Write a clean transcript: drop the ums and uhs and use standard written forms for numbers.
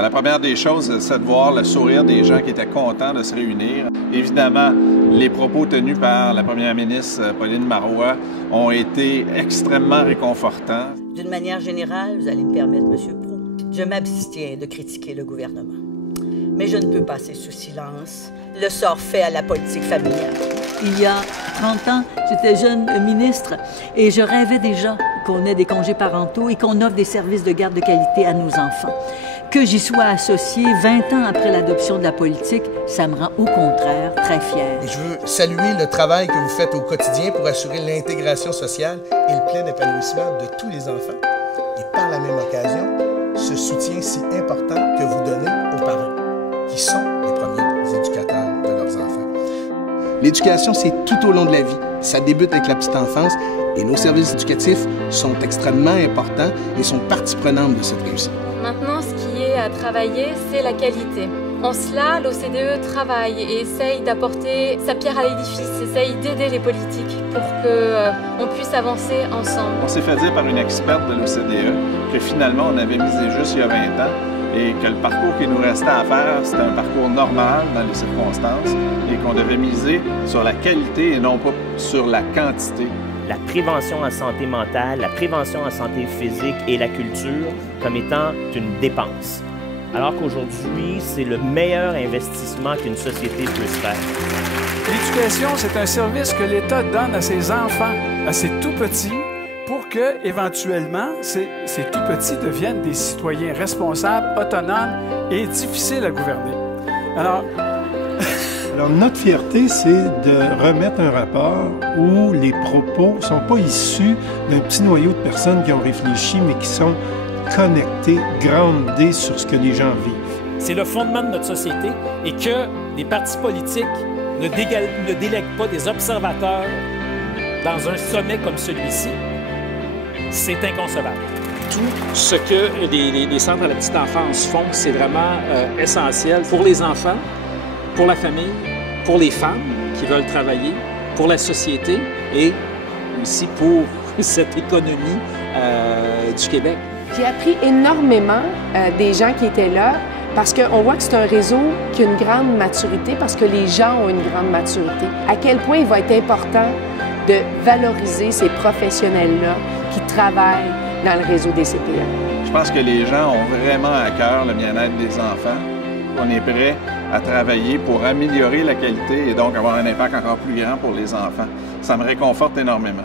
La première des choses, c'est de voir le sourire des gens qui étaient contents de se réunir. Évidemment, les propos tenus par la première ministre Pauline Marois ont été extrêmement réconfortants. D'une manière générale, vous allez me permettre, M. Proulx, je m'abstiens de critiquer le gouvernement. Mais je ne peux passer sous silence le sort fait à la politique familiale. Il y a 30 ans, j'étais jeune ministre et je rêvais déjà qu'on ait des congés parentaux et qu'on offre des services de garde de qualité à nos enfants. Que j'y sois associée 20 ans après l'adoption de la politique, ça me rend au contraire très fière. Et je veux saluer le travail que vous faites au quotidien pour assurer l'intégration sociale et le plein épanouissement de tous les enfants. Et par la même occasion, ce soutien si important que vous donnez aux parents, qui sont les premiers éducateurs de leurs enfants. L'éducation, c'est tout au long de la vie. Ça débute avec la petite enfance et nos services éducatifs sont extrêmement importants et sont partie prenante de cette réussite. Maintenant, ce qui est à travailler, c'est la qualité. En cela, l'OCDE travaille et essaye d'apporter sa pierre à l'édifice, essaye d'aider les politiques pour qu'on puisse avancer ensemble. On s'est fait dire par une experte de l'OCDE que finalement, on avait misé juste il y a 20 ans et que le parcours qui nous restait à faire, c'était un parcours normal dans les circonstances et qu'on devait miser sur la qualité et non pas sur la quantité. La prévention en santé mentale, la prévention en santé physique et la culture comme étant une dépense. Alors qu'aujourd'hui, c'est le meilleur investissement qu'une société puisse faire. L'éducation, c'est un service que l'État donne à ses enfants, à ses tout-petits, pour que, éventuellement, ces tout-petits deviennent des citoyens responsables, autonomes et difficiles à gouverner. Alors, notre fierté, c'est de remettre un rapport où les propos ne sont pas issus d'un petit noyau de personnes qui ont réfléchi, mais qui sont connectés, groundés sur ce que les gens vivent. C'est le fondement de notre société et que les partis politiques ne délèguent pas des observateurs dans un sommet comme celui-ci, c'est inconcevable. Tout ce que les centres à la petite enfance font, c'est vraiment essentiel pour les enfants, pour la famille, pour les femmes qui veulent travailler, pour la société et aussi pour cette économie du Québec. J'ai appris énormément des gens qui étaient là parce qu'on voit que c'est un réseau qui a une grande maturité, parce que les gens ont une grande maturité. À quel point il va être important de valoriser ces professionnels-là qui travaillent dans le réseau des CPE. Je pense que les gens ont vraiment à cœur le bien-être des enfants. On est prêt à travailler pour améliorer la qualité et donc avoir un impact encore plus grand pour les enfants. Ça me réconforte énormément.